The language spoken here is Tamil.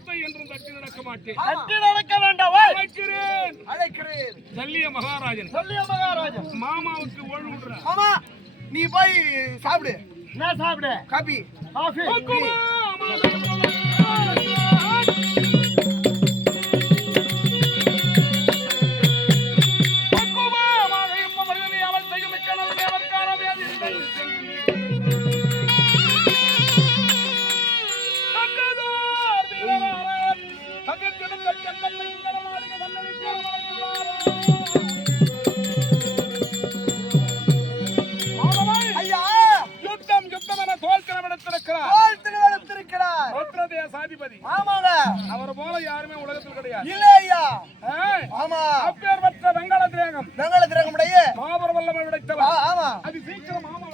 தர்மத்தை என்றும் தட்டி நடக்க மாட்டேன். தட்டி நடக்க வேண்டாம். அழைக்கிறேன் சல்லிய மகாராஜன். மாமாவுக்கு ஓய்வு விடுறேன். மாமா நீ போய் சாப்பிடு. என்ன சாப்பிடு? காபி. அவர் போல யாருமே உலகத்தில் கிடையாது. இல்லையா? ஆமா. அப்பேற்பட்ட வெங்கல திரேகம் மாபெரும் வல்லமை உடைத்தவர். அது சீக்கிரம் மாமா